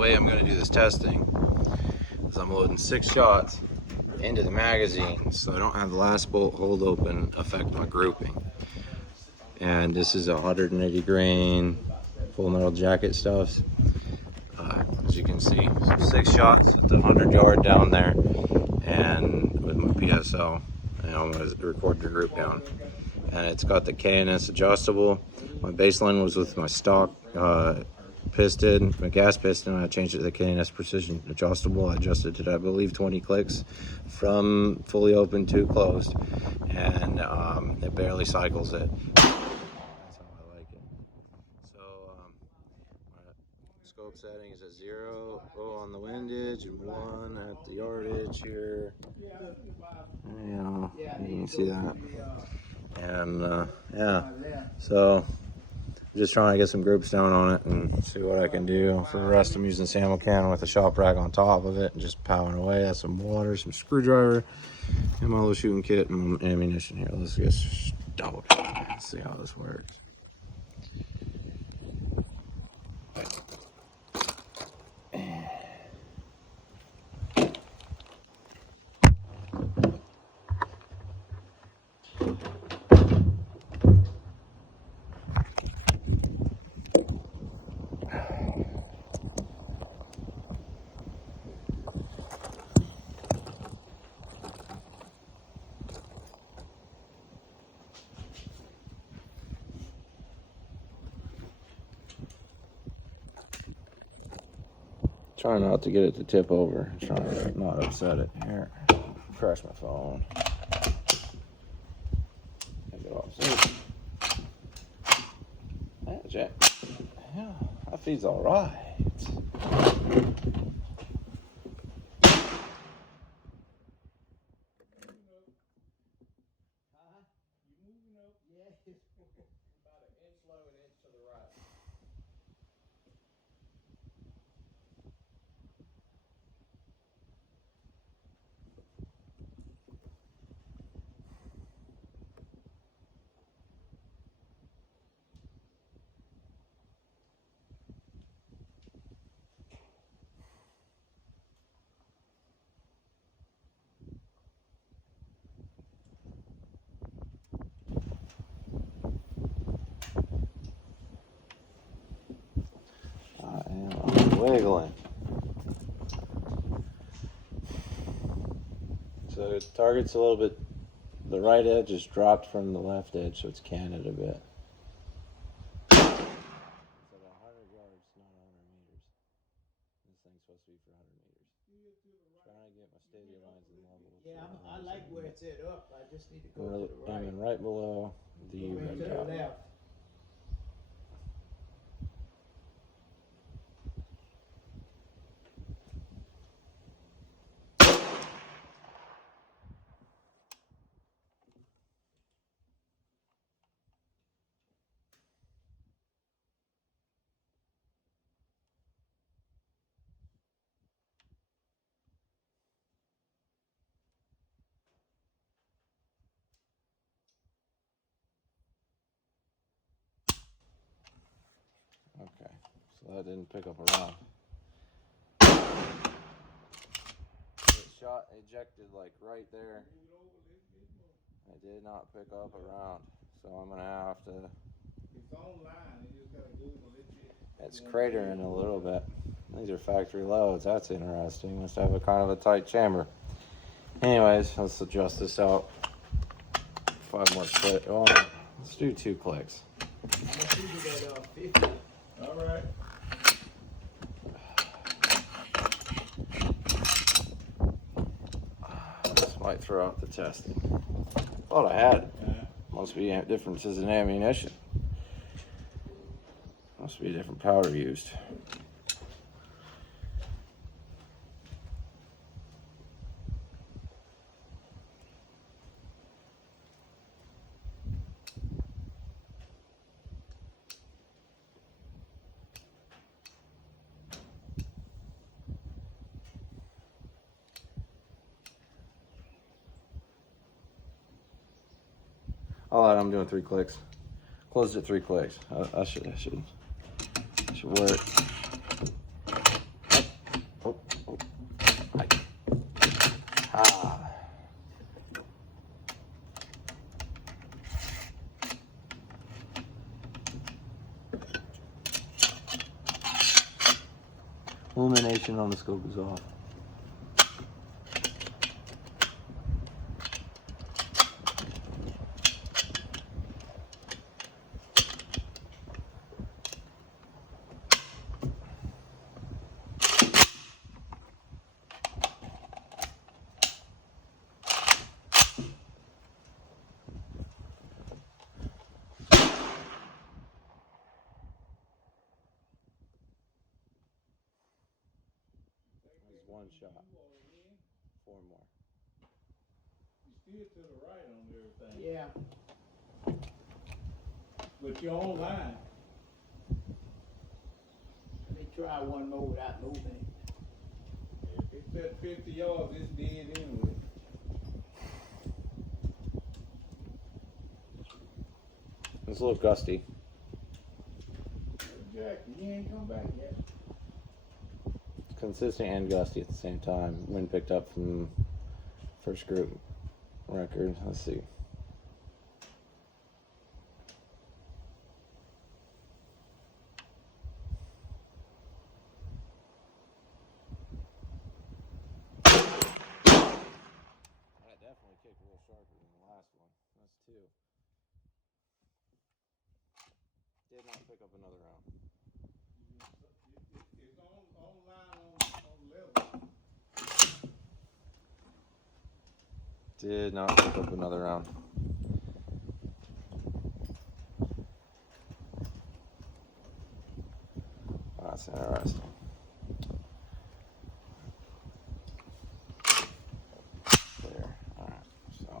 way I'm going to do this testing is I'm loading 6 shots into the magazine so I don't have the last bolt hold open affect my grouping. And this is 180 grain full metal jacket stuff. As you can see, 6 shots at the 100-yard down there, and with my PSL, and I'm going to record the group down. And it's got the K&S adjustable. My baseline was with my stock piston, my gas piston. I changed it to the K&S Precision adjustable. I adjusted it, I believe, 20 clicks from fully open to closed, and it barely cycles it. That's how I like it. So my scope setting is at 0 on the windage and 1 at the yardage here. Yeah, you can see that. And yeah, so just trying to get some groups down on it and see what I can do. For the rest, I'm using Samo can with a shop rack on top of it and just powering away. That's some water, some screwdriver, and my little shooting kit and ammunition here. Let's get started. Let's see how this works. Trying not to get it to tip over. Trying to not upset it. Here, crash my phone. Take it off. That jack. Yeah, that feeds all right. About an inch low, an inch to the right. Wiggling. So the target's a little bit, the right edge is dropped from the left edge, so it's canted a bit. It's at 100 yards, not 100 meters. This thing's supposed to be for 100 meters. Trying to get my stadia lines in level. Yeah, I like where it's set up. I just need to go to the right. Aiming right below the red To the dot. left. Okay, so that didn't pick up a round. It shot ejected like right there. I did not pick up a round, so I'm gonna have to. It's online. You just gotta Google it. It's cratering a little bit. These are factory loads. That's interesting. Must have a kind of a tight chamber. Anyways, let's adjust this out. 5 more clicks. Oh, let's do 2 clicks. I'm gonna see you that 50. All right. This might throw out the testing. Thought I had it. Must be differences in ammunition. Must be a different powder used. All right, I'm doing 3 clicks. Closed at 3 clicks. I should work. Illumination on the scope is off. One shot. 4 more. You still to the right on everything. Yeah. But you're online. Let me try one more without moving. If it's at 50 yards, it's dead anyway. It's a little gusty. Jackie, you ain't come back yet. It's consistent and gusty at the same time. Wind picked up from first group record. Let's see. That definitely kicked a little sharper than the last one. That's 2. Did not pick up another round. It's online on level. Did not pick up another round. That's interesting. There. Alright. So.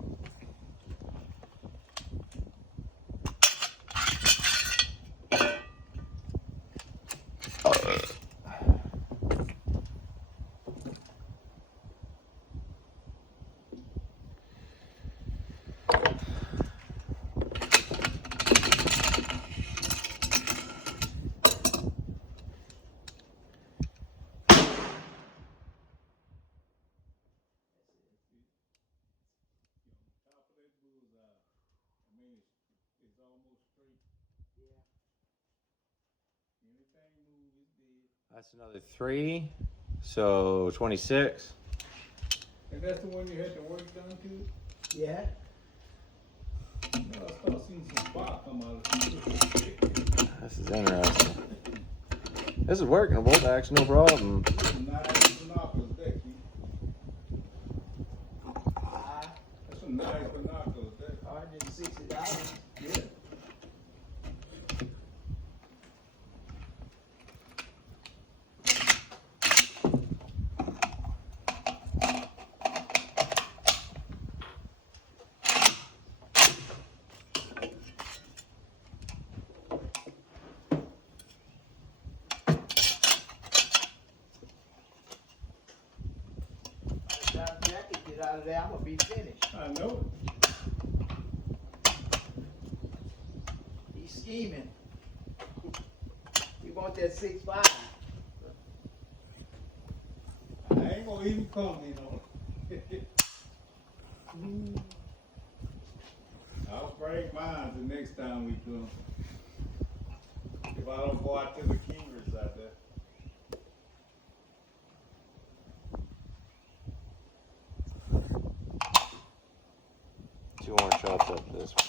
Top of that bullseye. I mean, it's almost straight. Yeah. Anything move, it's dead. That's another 3. So 26. And that's the one you had to work done to? Yeah. I start seeing some spark come out of it. This is interesting. This is working, a bolt action, no problem. Nice binoculars, Becky. That's some nice binoculars there. $160. Yeah. By the time Jackie get out of there, I'm gonna be finished. I know it. He's scheming. He want that 6'5". I ain't gonna even comment on it. I'll break mine the next time we come. If I don't go out to the Kingers out there. Two more shots after this one.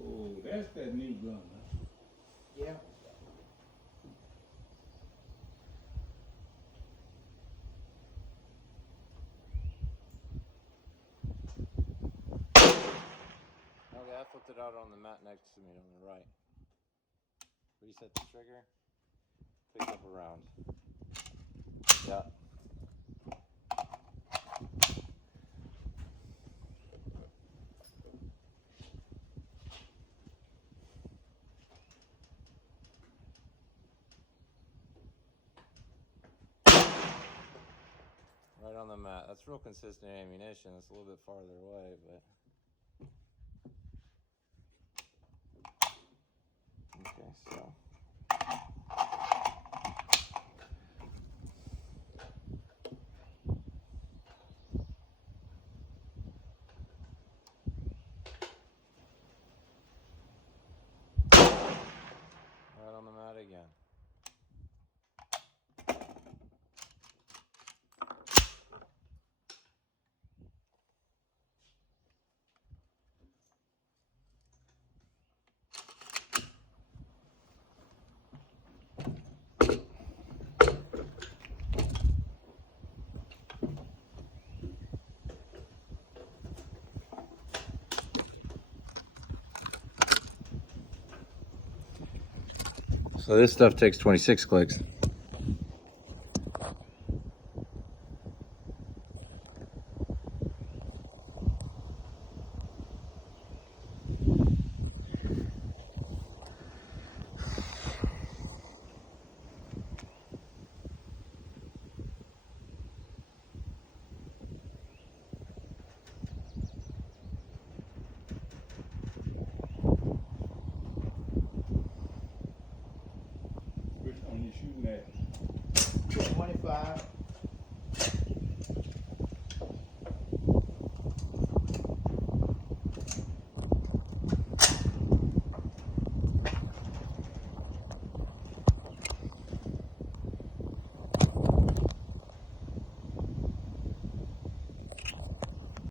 Oh, that's that new gun. Huh? Yeah. Okay, I flipped it out on the mat next to me on the right. Reset the trigger. Picked up a round. Yeah. on the mat. That's real consistent ammunition. It's a little bit farther away, but. Okay, so. Right on the mat again. So this stuff takes 26 clicks. Which one you shooting at? 25.